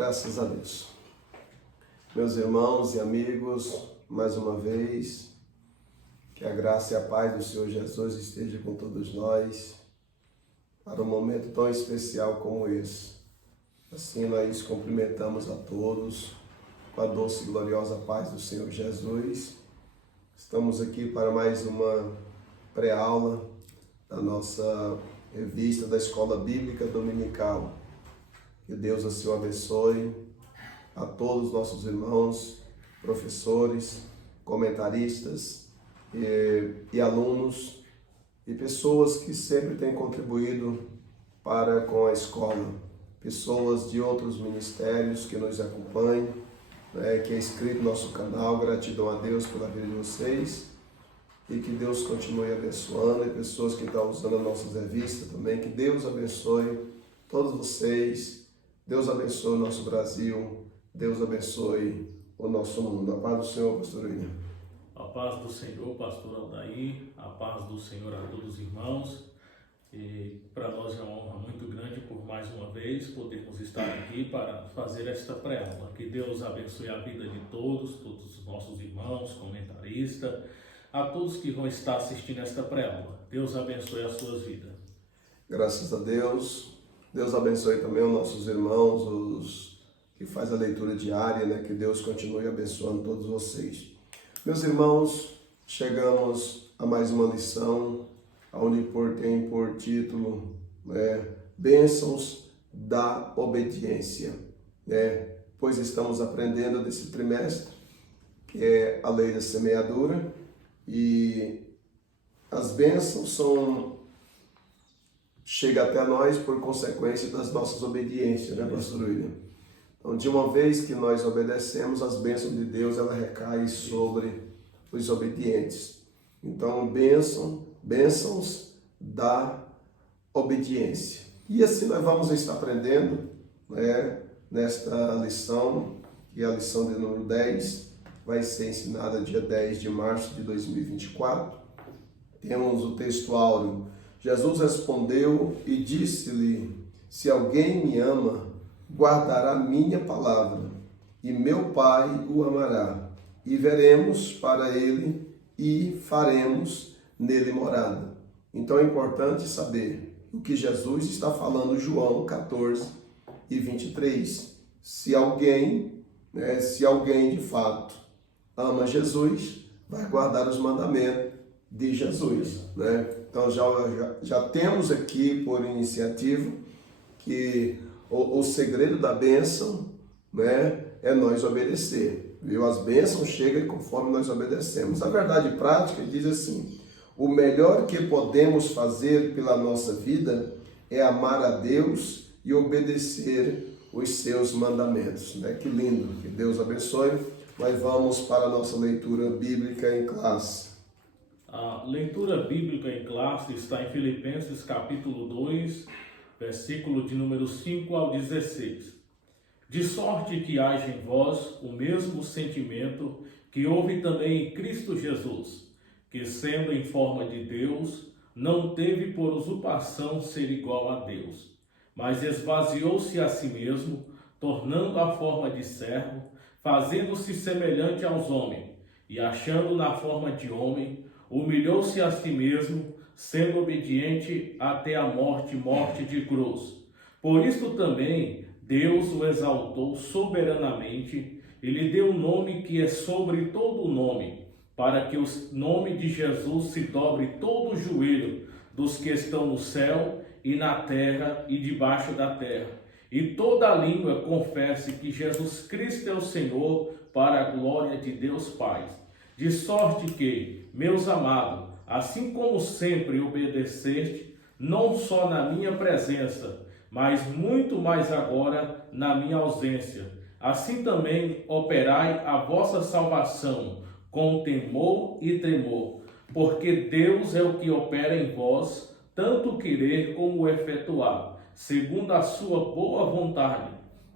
Graças a Deus. Meus irmãos e amigos, mais uma vez, que a graça e a paz do Senhor Jesus esteja com todos nós para um momento tão especial como esse. Assim nós cumprimentamos a todos com a doce e gloriosa paz do Senhor Jesus. Estamos aqui para mais uma pré-aula da nossa revista da Escola Bíblica Dominical. Que Deus assim o abençoe a todos os nossos irmãos, professores, comentaristas e alunos e pessoas que sempre têm contribuído para com a escola, pessoas de outros ministérios que nos acompanham, que é inscrito no nosso canal. Gratidão a Deus pela vida de vocês e que Deus continue abençoando, e pessoas que estão usando as nossas revistas também, que Deus abençoe todos vocês. Deus abençoe o nosso Brasil, Deus abençoe o nosso mundo. A paz do Senhor, pastor William. A paz do Senhor, pastor Aldair, a paz do Senhor a todos os irmãos. E para nós é uma honra muito grande por mais uma vez podermos estar aqui para fazer esta pré-aula. Que Deus abençoe a vida de todos os nossos irmãos, comentaristas, a todos que vão estar assistindo esta pré-aula. Deus abençoe as suas vidas. Graças a Deus. Deus abençoe também os nossos irmãos, os que fazem a leitura diária, Que Deus continue abençoando todos vocês. Meus irmãos, chegamos a mais uma lição, onde tem por título Bênçãos da Obediência, Pois estamos aprendendo desse trimestre, que é a lei da semeadura, e as bênçãos chega até nós por consequência das nossas obediências, pastor William? Então, de uma vez que nós obedecemos, as bênçãos de Deus, ela recai sobre os obedientes. Então, bênçãos da obediência. E assim nós vamos estar aprendendo, nesta lição, que é a lição de número 10, vai ser ensinada dia 10 de março de 2024. Temos o texto áureo. Jesus respondeu e disse-lhe: se alguém me ama, guardará minha palavra, e meu Pai o amará, e veremos para ele e faremos nele morada. Então é importante saber o que Jesus está falando em João 14 e 23. Se alguém de fato ama Jesus, vai guardar os mandamentos de Jesus, Então já temos aqui por iniciativa que o segredo da bênção, é nós obedecer, viu? As bênçãos chegam conforme nós obedecemos. A verdade prática diz assim: o melhor que podemos fazer pela nossa vida é amar a Deus e obedecer os seus mandamentos, Que lindo, que Deus abençoe. Nós vamos para a nossa leitura bíblica em classe. A leitura bíblica em classe está em Filipenses capítulo 2, versículo de número 5 ao 16. De sorte que haja em vós o mesmo sentimento que houve também em Cristo Jesus, que sendo em forma de Deus, não teve por usurpação ser igual a Deus, mas esvaziou-se a si mesmo, tornando a forma de servo, fazendo-se semelhante aos homens, e achando na forma de homem, humilhou-se a si mesmo, sendo obediente até a morte de cruz. Por isto também Deus o exaltou soberanamente e lhe deu um nome que é sobre todo o nome, para que o nome de Jesus se dobre todo o joelho dos que estão no céu e na terra e debaixo da terra, e toda a língua confesse que Jesus Cristo é o Senhor, para a glória de Deus Pai. De sorte que, meus amados, assim como sempre obedeceste, não só na minha presença, mas muito mais agora na minha ausência, assim também operai a vossa salvação com temor e tremor, porque Deus é o que opera em vós, tanto o querer como o efetuar, segundo a sua boa vontade.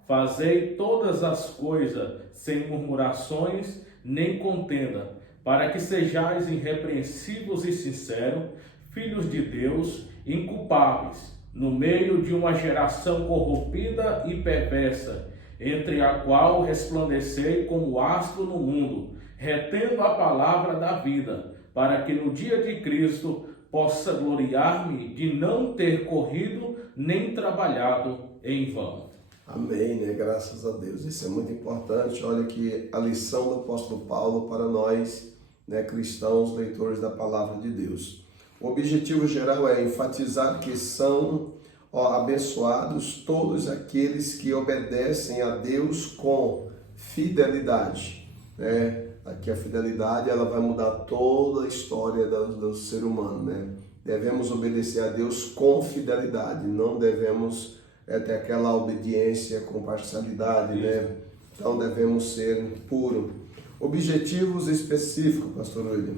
Fazei todas as coisas sem murmurações nem contenda, para que sejais irrepreensíveis e sinceros, filhos de Deus, inculpáveis, no meio de uma geração corrompida e perversa, entre a qual resplandecei como astro no mundo, retendo a palavra da vida, para que no dia de Cristo possa gloriar-me de não ter corrido nem trabalhado em vão. Amém, né? Graças a Deus. Isso é muito importante. Olha que a lição do apóstolo Paulo para nós, né, cristãos, leitores da palavra de Deus. O objetivo geral é enfatizar que são abençoados todos aqueles que obedecem a Deus com fidelidade, né? Aqui a fidelidade, ela vai mudar toda a história do ser humano, né? Devemos obedecer a Deus com fidelidade, não devemos ter aquela obediência com parcialidade, né? Então devemos ser puros. Objetivos específicos, pastor William.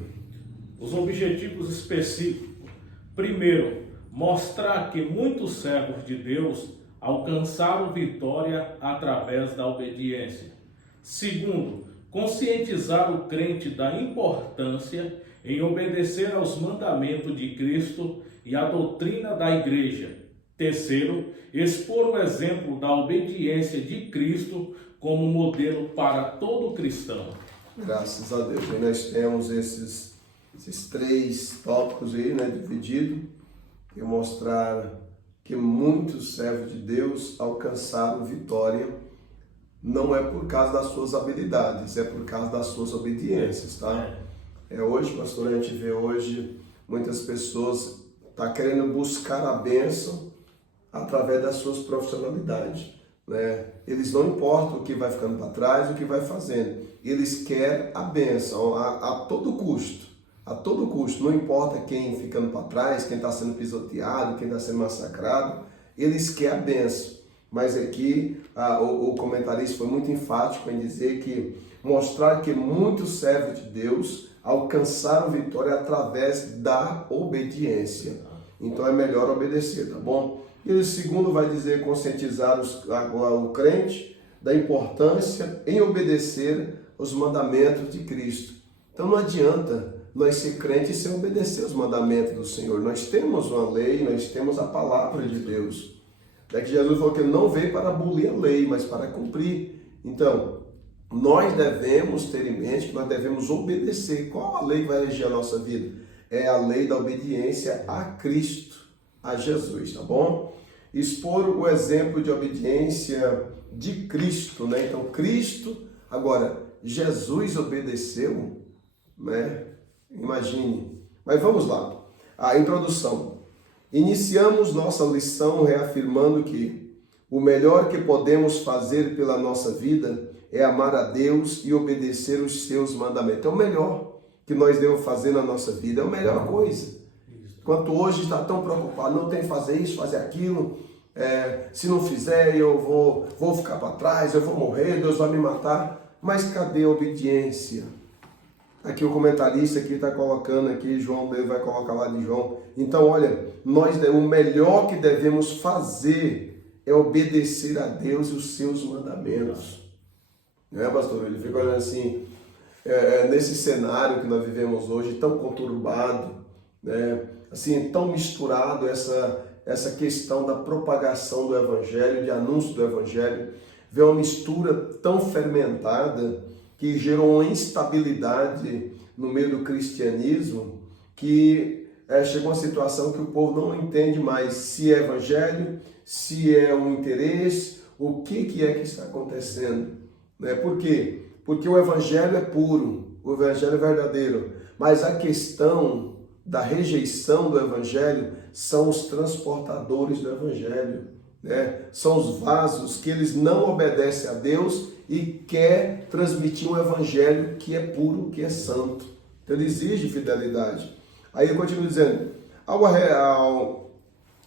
Os objetivos específicos. Primeiro, mostrar que muitos servos de Deus alcançaram vitória através da obediência. Segundo, conscientizar o crente da importância em obedecer aos mandamentos de Cristo e à doutrina da igreja. Terceiro, expor o exemplo da obediência de Cristo como modelo para todo cristão. Graças a Deus. E nós temos esses 3 tópicos aí, né, divididos, e mostrar que muitos servos de Deus alcançaram vitória, não é por causa das suas habilidades, é por causa das suas obediências, tá? Hoje, pastor, a gente vê hoje muitas pessoas querendo buscar a bênção através das suas profissionalidades, né? Eles não importam o que vai ficando para trás, o que vai fazendo, eles querem a bênção a todo custo. A todo custo, não importa quem ficando para trás, quem está sendo pisoteado, quem está sendo massacrado, eles querem a bênção. Mas aqui o comentarista foi muito enfático em dizer que mostrar que muitos servos de Deus alcançaram vitória através da obediência. Então é melhor obedecer, tá bom? E o segundo vai dizer conscientizar o crente da importância em obedecer os mandamentos de Cristo. Então não adianta nós ser crentes sem obedecer os mandamentos do Senhor. Nós temos uma lei, nós temos a palavra de Deus. É que Jesus falou que ele não veio para abolir a lei, mas para cumprir. Então, nós devemos ter em mente que nós devemos obedecer. Qual a lei que vai regir a nossa vida? É a lei da obediência a Cristo, a Jesus, tá bom? Expor o exemplo de obediência de Cristo, né? Então, Cristo, agora, Jesus obedeceu, né? Imagine. Mas vamos lá. A introdução. Iniciamos nossa lição reafirmando que o melhor que podemos fazer pela nossa vida é amar a Deus e obedecer os seus mandamentos. É o melhor que nós devemos fazer na nossa vida, é a melhor coisa. Enquanto hoje está tão preocupado, não tem que fazer isso, fazer aquilo, se não fizer eu vou ficar para trás, eu vou morrer, Deus vai me matar. Mas cadê a obediência? Aqui o comentarista aqui está colocando aqui, João, Deus vai colocar lá de João. Então, olha, o melhor que devemos fazer é obedecer a Deus e os seus mandamentos. Não é, pastor? Ele fica olhando assim, nesse cenário que nós vivemos hoje, tão conturbado, né? Assim, tão misturado essa questão da propagação do Evangelho, de anúncio do Evangelho, vê uma mistura tão fermentada que gerou uma instabilidade no meio do cristianismo, que chegou a uma situação que o povo não entende mais se é evangelho, se é um interesse, o que é que está acontecendo. Né? Por quê? Porque o evangelho é puro, o evangelho é verdadeiro, mas a questão da rejeição do evangelho são os transportadores do evangelho, né? São os vasos que eles não obedecem a Deus e quer transmitir um evangelho que é puro, que é santo. Então ele exige fidelidade. Aí ele continua dizendo, ao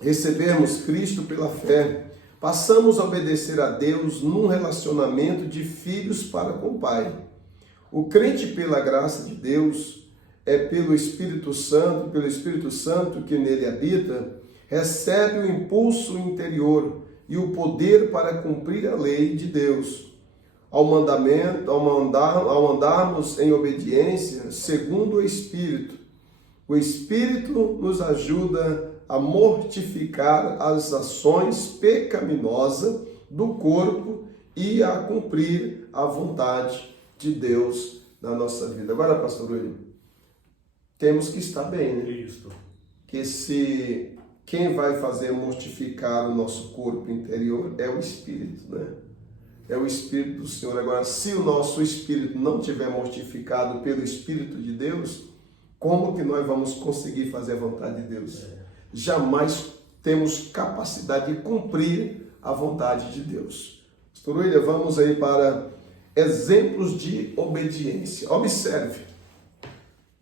recebermos Cristo pela fé, passamos a obedecer a Deus num relacionamento de filhos para com o Pai. O crente, pela graça de Deus, pelo Espírito Santo que nele habita, recebe o impulso interior e o poder para cumprir a lei de Deus. Ao andarmos em obediência segundo o Espírito nos ajuda a mortificar as ações pecaminosas do corpo e a cumprir a vontade de Deus na nossa vida. Agora, pastor William, temos que estar bem, né? Isso. Que se quem vai fazer mortificar o nosso corpo interior é o Espírito, né? É o Espírito do Senhor. Agora, se o nosso espírito não tiver mortificado pelo Espírito de Deus, como que nós vamos conseguir fazer a vontade de Deus? Jamais temos capacidade de cumprir a vontade de Deus. Pastor William, vamos aí para exemplos de obediência. Observe.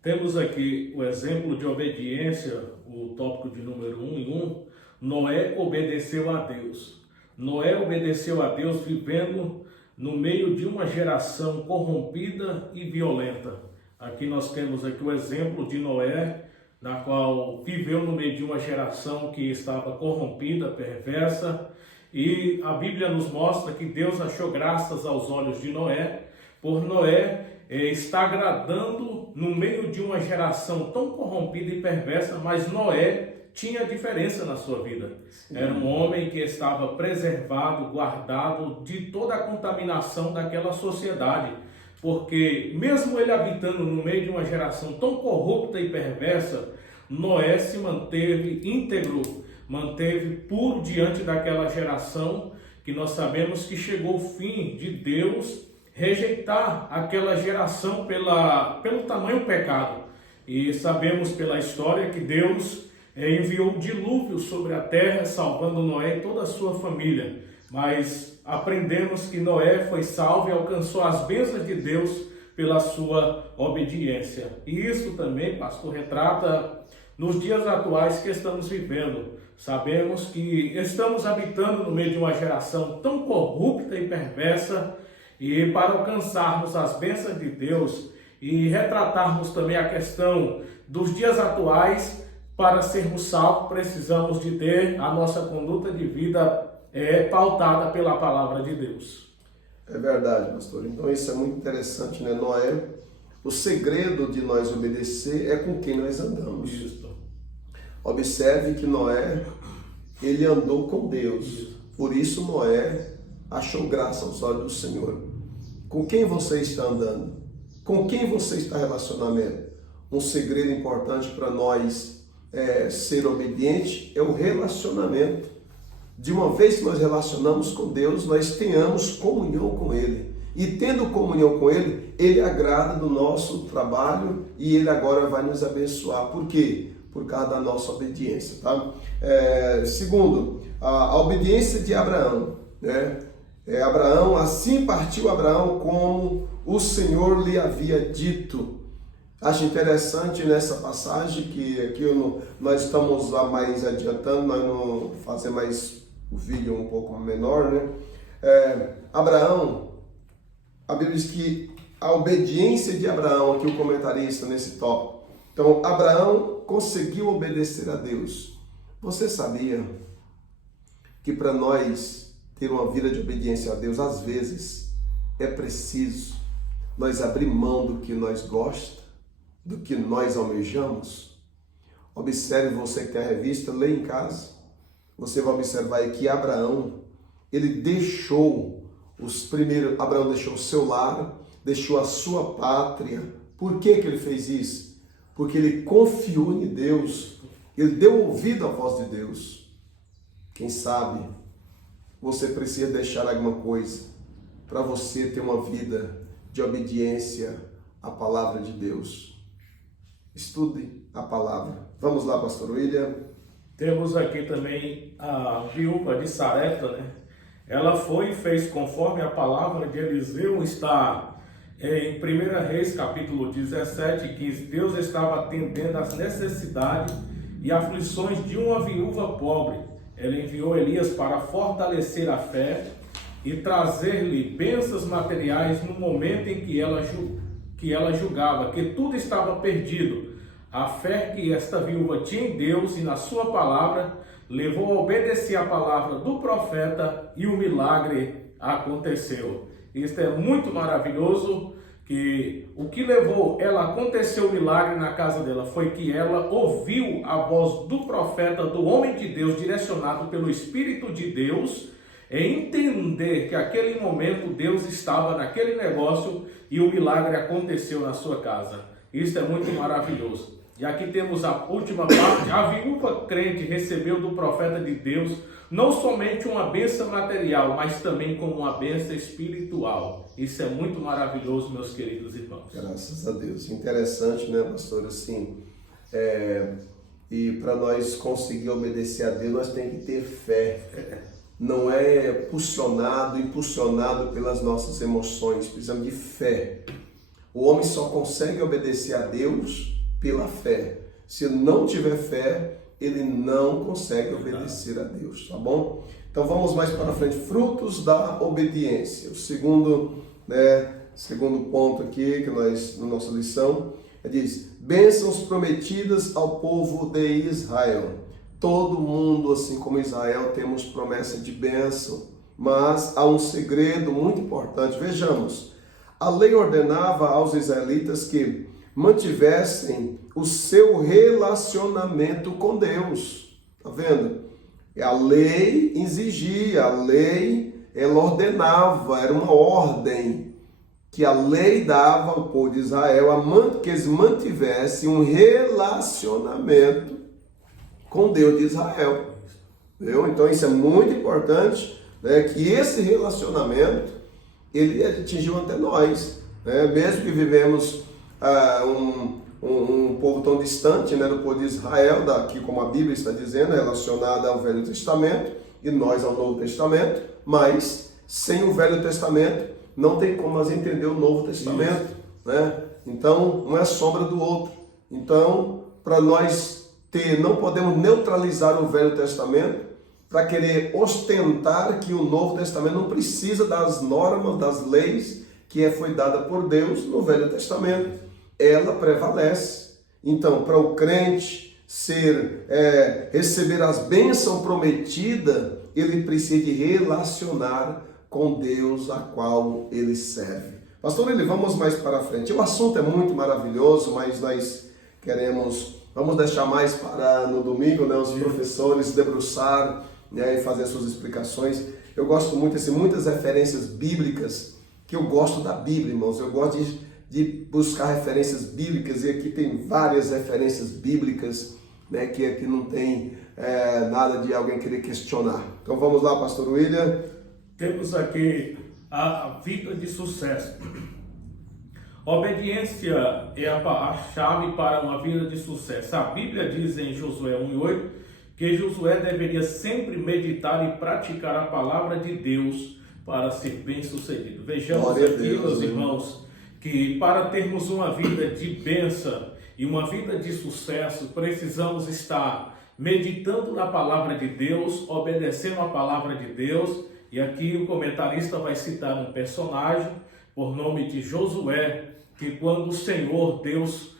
Temos aqui o exemplo de obediência, o tópico de número 1:1. Noé obedeceu a Deus. Noé obedeceu a Deus vivendo no meio de uma geração corrompida e violenta. Aqui nós temos aqui o exemplo de Noé, na qual viveu no meio de uma geração que estava corrompida, perversa, e a Bíblia nos mostra que Deus achou graças aos olhos de Noé, por Noé está agradando no meio de uma geração tão corrompida e perversa, mas Noé tinha diferença na sua vida. Era um homem que estava preservado, guardado de toda a contaminação daquela sociedade, porque mesmo ele habitando no meio de uma geração tão corrupta e perversa, Noé se manteve íntegro, manteve puro diante daquela geração, que nós sabemos que chegou o fim de Deus rejeitar aquela geração pelo tamanho pecado. E sabemos pela história que Deus enviou um dilúvio sobre a terra, salvando Noé e toda a sua família. Mas aprendemos que Noé foi salvo e alcançou as bênçãos de Deus pela sua obediência. E isso também, pastor, retrata nos dias atuais que estamos vivendo. Sabemos que estamos habitando no meio de uma geração tão corrupta e perversa, e para alcançarmos as bênçãos de Deus e retratarmos também a questão dos dias atuais, para sermos salvos, precisamos de ter a nossa conduta de vida pautada pela palavra de Deus. É verdade, pastor. Então isso é muito interessante, né? Noé, o segredo de nós obedecer é com quem nós andamos. Isso. Observe que Noé, ele andou com Deus. Por isso Noé achou graça aos olhos do Senhor. Com quem você está andando? Com quem você está relacionamento? Um segredo importante para nós ser obediente é o relacionamento. De uma vez que nós relacionamos com Deus, nós tenhamos comunhão com Ele. E tendo comunhão com Ele, Ele agrada do nosso trabalho e Ele agora vai nos abençoar. Por quê? Por causa da nossa obediência. Tá? Segundo, a obediência de Abraão. Né? Abraão, assim partiu Abraão como o Senhor lhe havia dito. Acho interessante nessa passagem que aqui nós estamos lá mais adiantando, nós não fazemos mais o vídeo um pouco menor, né? Abraão, a Bíblia diz que a obediência de Abraão, aqui o comentarista nesse tópico. Então, Abraão conseguiu obedecer a Deus. Você sabia que para nós ter uma vida de obediência a Deus, às vezes é preciso nós abrir mão do que nós gostamos, do que nós almejamos? Observe, você que tem a revista, lê em casa. Você vai observar aí que Abraão, ele deixou Abraão deixou o seu lar, deixou a sua pátria. Por que ele fez isso? Porque ele confiou em Deus, ele deu ouvido à voz de Deus. Quem sabe você precisa deixar alguma coisa para você ter uma vida de obediência à palavra de Deus. Estude a palavra. Vamos lá, pastor William. Temos aqui também a viúva de Sarepta, né? Ela foi e fez conforme a palavra de Eliseu, está em 1 Reis, capítulo 17, que Deus estava atendendo às necessidades e aflições de uma viúva pobre. Ela enviou Elias para fortalecer a fé e trazer-lhe bênçãos materiais no momento em que ela julgava que tudo estava perdido. A fé que esta viúva tinha em Deus e na sua palavra levou a obedecer a palavra do profeta e o milagre aconteceu. Isto é muito maravilhoso, que o que levou ela a acontecer o milagre na casa dela foi que ela ouviu a voz do profeta, do homem de Deus, direcionado pelo Espírito de Deus, é entender que aquele momento Deus estava naquele negócio e o milagre aconteceu na sua casa. Isso é muito maravilhoso. E aqui temos a última parte. A viúva crente recebeu do profeta de Deus não somente uma bênção material, mas também como uma bênção espiritual. Isso é muito maravilhoso, meus queridos irmãos. Graças a Deus. Interessante, né, pastor? Assim, e para nós conseguir obedecer a Deus, nós temos que ter fé. Não é impulsionado pelas nossas emoções. Precisamos de fé. O homem só consegue obedecer a Deus pela fé. Se não tiver fé, ele não consegue obedecer a Deus, tá bom? Então vamos mais para frente. Frutos da obediência. O segundo ponto aqui que na nossa lição, diz: bênçãos prometidas ao povo de Israel. Todo mundo, assim como Israel, temos promessa de bênção, mas há um segredo muito importante. Vejamos, a lei ordenava aos israelitas que mantivessem o seu relacionamento com Deus. Tá vendo? A lei exigia, a lei ela ordenava, era uma ordem que a lei dava ao povo de Israel que eles mantivessem um relacionamento com Deus de Israel. Viu? Então isso é muito importante, né, que esse relacionamento ele atingiu até nós, né? Mesmo que vivemos um povo tão distante, né, do povo de Israel, daqui como a Bíblia está dizendo, relacionada ao Velho Testamento e nós ao Novo Testamento, mas sem o Velho Testamento não tem como nós entender o Novo Testamento, né? Então um é sombra do outro. Então para nós não podemos neutralizar o Velho Testamento para querer ostentar que o Novo Testamento não precisa das normas, das leis que foi dada por Deus no Velho Testamento. Ela prevalece. Então, para o crente receber as bênçãos prometidas, ele precisa de relacionar com Deus a qual ele serve. Pastor, vamos mais para frente. O assunto é muito maravilhoso, mas nós vamos deixar mais para no domingo, né, os professores se debruçar, né, e fazer suas explicações. Eu gosto muito, muitas referências bíblicas, que eu gosto da Bíblia, irmãos. Eu gosto de buscar referências bíblicas, e aqui tem várias referências bíblicas, né, que aqui não tem nada de alguém querer questionar. Então vamos lá, pastor William. Temos aqui a vida de sucesso. Obediência é a chave para uma vida de sucesso. A Bíblia diz em Josué 1:8 que Josué deveria sempre meditar e praticar a palavra de Deus para ser bem-sucedido. Vejamos aqui, meus irmãos, que para termos uma vida de bênção e uma vida de sucesso, precisamos estar meditando na palavra de Deus, obedecendo a palavra de Deus. E aqui o comentarista vai citar um personagem por nome de Josué, que quando o Senhor Deus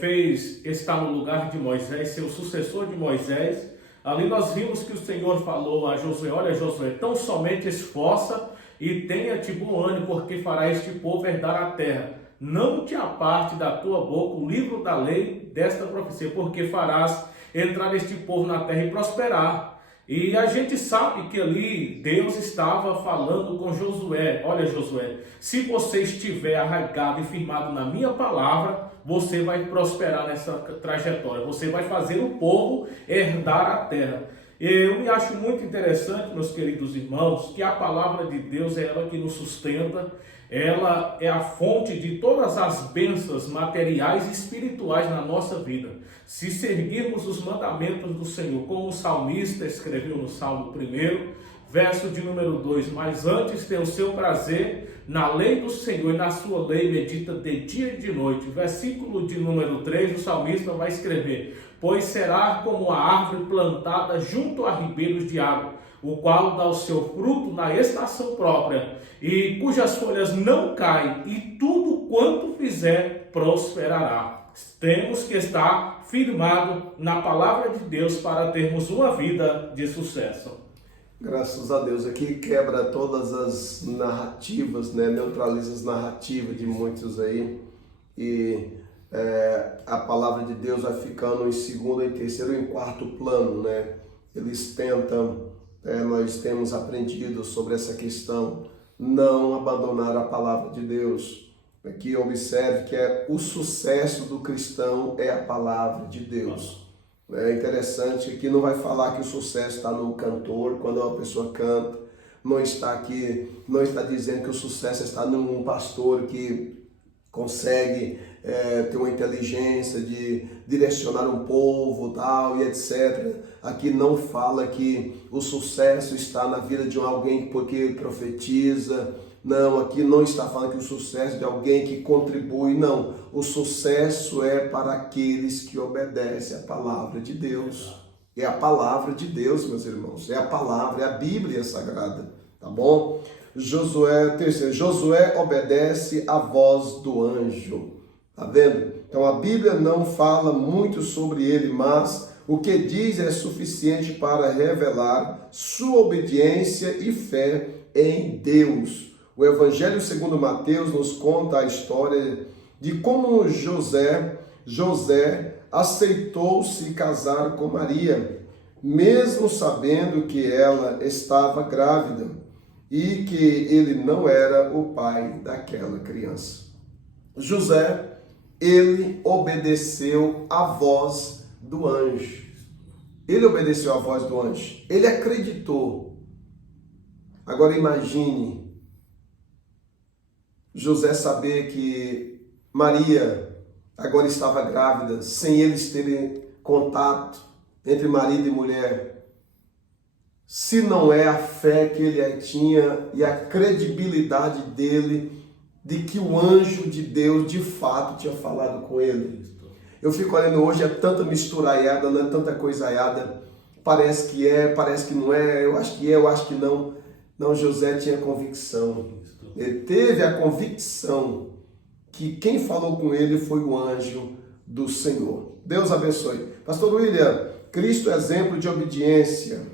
fez estar no lugar de Moisés, seu sucessor de Moisés, ali nós vimos que o Senhor falou a Josué: olha, Josué, tão somente esforça e tenha-te bom ânimo, porque fará este povo herdar a terra. Não te aparte da tua boca o livro da lei desta profecia, porque farás entrar este povo na terra e prosperar. E a gente sabe que ali Deus estava falando com Josué: olha, Josué, se você estiver arraigado e firmado na minha palavra, você vai prosperar nessa trajetória, você vai fazer o povo herdar a terra. Eu me acho muito interessante, meus queridos irmãos, que a palavra de Deus é ela que nos sustenta, ela é a fonte de todas as bênçãos materiais e espirituais na nossa vida. Se seguirmos os mandamentos do Senhor, como o salmista escreveu no Salmo 1, verso de número 2, mas antes tem o seu prazer na lei do Senhor e na sua lei medita de dia e de noite. Versículo de número 3, o salmista vai escrever: pois será como a árvore plantada junto a ribeiros de água, o qual dá o seu fruto na estação própria, e cujas folhas não caem, e tudo quanto fizer prosperará. Temos que estar firmado na palavra de Deus para termos uma vida de sucesso. Graças a Deus, aqui quebra todas as narrativas, né? Neutraliza as narrativas de muitos aí, e a palavra de Deus vai ficando em segundo, em terceiro e em quarto plano, né? Eles tentam nós temos aprendido sobre essa questão, não abandonar a palavra de Deus. Aqui observe que o sucesso do cristão é a palavra de Deus. É interessante que não vai falar que o sucesso está no cantor, quando uma pessoa canta, não está dizendo que o sucesso está num pastor que consegue ter uma inteligência de direcionar um povo, tal, e etc. Aqui não fala que o sucesso está na vida de alguém porque profetiza. Não, aqui não está falando que o sucesso de alguém que contribui, não. O sucesso é para aqueles que obedecem à palavra de Deus. É a palavra de Deus, meus irmãos. É a palavra, é a Bíblia Sagrada, tá bom? Josué obedece à voz do anjo. Tá vendo? Então a Bíblia não fala muito sobre ele, mas o que diz é suficiente para revelar sua obediência e fé em Deus. O Evangelho segundo Mateus nos conta a história de como José aceitou se casar com Maria, mesmo sabendo que ela estava grávida e que ele não era o pai daquela criança. José, ele obedeceu à voz do anjo. Ele obedeceu à voz do anjo. Ele acreditou. Agora imagine José saber que Maria agora estava grávida, sem eles terem contato entre marido e mulher. Se não é a fé que ele tinha e a credibilidade dele de que o anjo de Deus de fato tinha falado com ele. Eu fico olhando hoje, é tanta misturaiada, não é tanta coisaiada. Parece que é, parece que não é, eu acho que é, eu acho que não. Não, José tinha convicção. Ele teve a convicção que quem falou com ele foi o anjo do Senhor. Deus abençoe. Pastor William, Cristo é exemplo de obediência.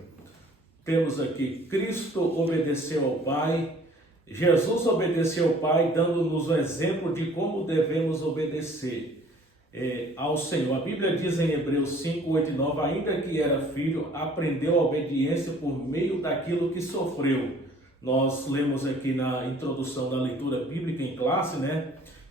Temos aqui, Cristo obedeceu ao Pai, Jesus obedeceu ao Pai, dando-nos o exemplo de como devemos obedecer ao Senhor. A Bíblia diz em Hebreus 5, 8 e 9, ainda que era filho, aprendeu a obediência por meio daquilo que sofreu. Nós lemos aqui na introdução da leitura bíblica em classe,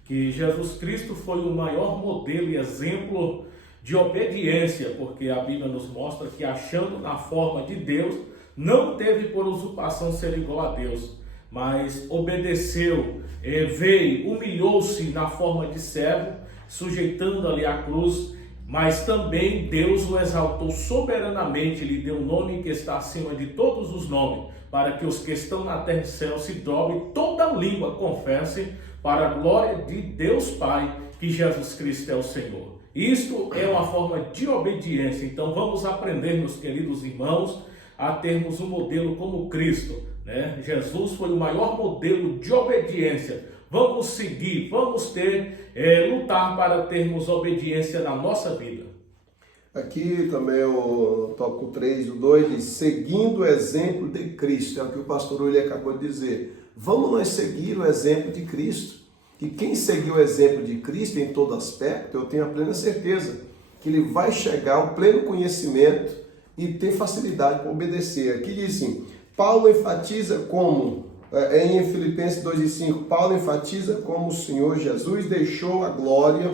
que Jesus Cristo foi o maior modelo e exemplo de obediência, porque a Bíblia nos mostra que, achando na forma de Deus, não teve por usurpação ser igual a Deus, mas obedeceu, veio, humilhou-se na forma de servo, sujeitando ali a cruz, mas também Deus o exaltou soberanamente, lhe deu um nome que está acima de todos os nomes, para que os que estão na terra e céu se dobrem, toda língua confesse, para a glória de Deus Pai, que Jesus Cristo é o Senhor. Isto é uma forma de obediência. Então vamos aprender, meus queridos irmãos, a termos um modelo como Cristo, Jesus foi o maior modelo de obediência. Vamos seguir, vamos lutar para termos obediência na nossa vida. Aqui também o tópico 3 do 2 diz, seguindo o exemplo de Cristo, é o que o pastor William acabou de dizer. Vamos nós seguir o exemplo de Cristo. E quem seguiu o exemplo de Cristo em todo aspecto, eu tenho a plena certeza que ele vai chegar ao pleno conhecimento e ter facilidade para obedecer. Aqui diz assim, Paulo enfatiza como, em Filipenses 2:5, Paulo enfatiza como o Senhor Jesus deixou a glória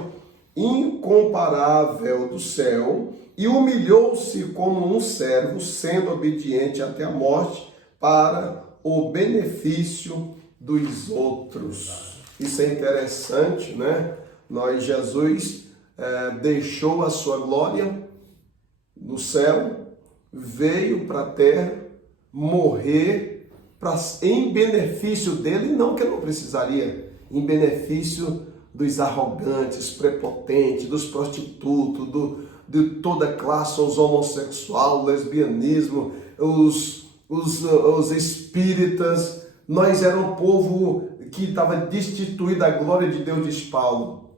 incomparável do céu e humilhou-se como um servo, sendo obediente até a morte para o benefício dos outros. Isso é interessante, Jesus deixou a sua glória no céu, veio para a terra morrer em benefício dele, não que ele não precisaria, em benefício dos arrogantes, prepotentes, dos prostitutos, de toda classe, os homossexuais, o lesbianismo, os espíritas. Nós éramos um povo que estava destituído da glória de Deus, diz Paulo.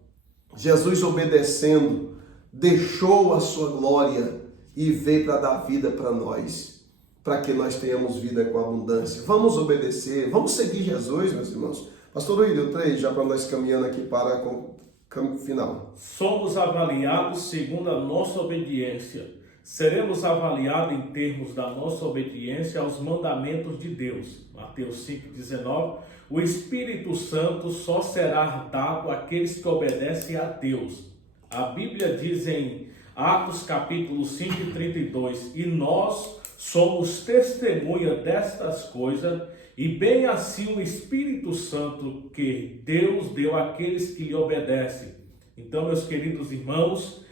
Jesus, obedecendo, deixou a sua glória e veio para dar vida para nós, para que nós tenhamos vida com abundância. Vamos obedecer, vamos seguir Jesus, meus irmãos. Pastor William, 3, já para nós caminhando aqui para o campo final. Somos avaliados segundo a nossa obediência. seremos avaliados em termos da nossa obediência aos mandamentos de Deus. Mateus 5,19. O Espírito Santo só será dado àqueles que obedecem a Deus. A Bíblia diz em Atos capítulo 5:32, e nós somos testemunha destas coisas, e bem assim o Espírito Santo que Deus deu àqueles que lhe obedecem. Então, meus queridos irmãos,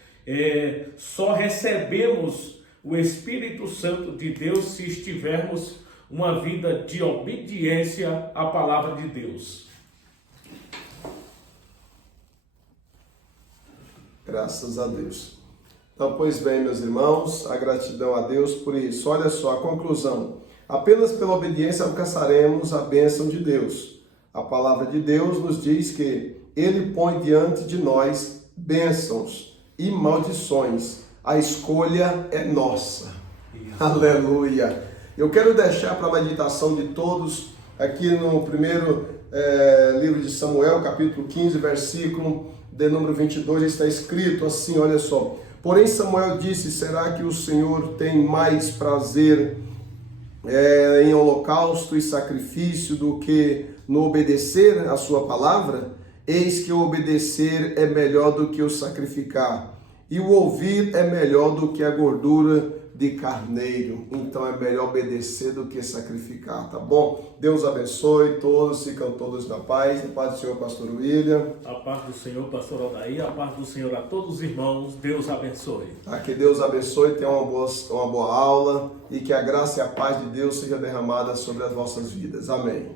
só recebemos o Espírito Santo de Deus se estivermos uma vida de obediência à palavra de Deus. Graças a Deus. Então, pois bem, meus irmãos, a gratidão a Deus por isso. Olha só a conclusão. Apenas pela obediência alcançaremos a bênção de Deus. A palavra de Deus nos diz que Ele põe diante de nós bênçãos e maldições. A escolha é nossa. Aleluia. Eu quero deixar para a meditação de todos, aqui no primeiro livro de Samuel, capítulo 15, versículo de número 22, está escrito assim, olha só. Porém Samuel disse, será que o Senhor tem mais prazer em holocausto e sacrifício do que no obedecer a sua palavra? Eis que o obedecer é melhor do que o sacrificar, e o ouvir é melhor do que a gordura de carneiro. Então é melhor obedecer do que sacrificar, tá bom? Deus abençoe todos, ficam todos na paz. A paz do Senhor, pastor William. A paz do Senhor, pastor Odair. A paz do Senhor a todos os irmãos. Deus abençoe. Que Deus abençoe, tenha uma boa aula e que a graça e a paz de Deus seja derramada sobre as vossas vidas. Amém.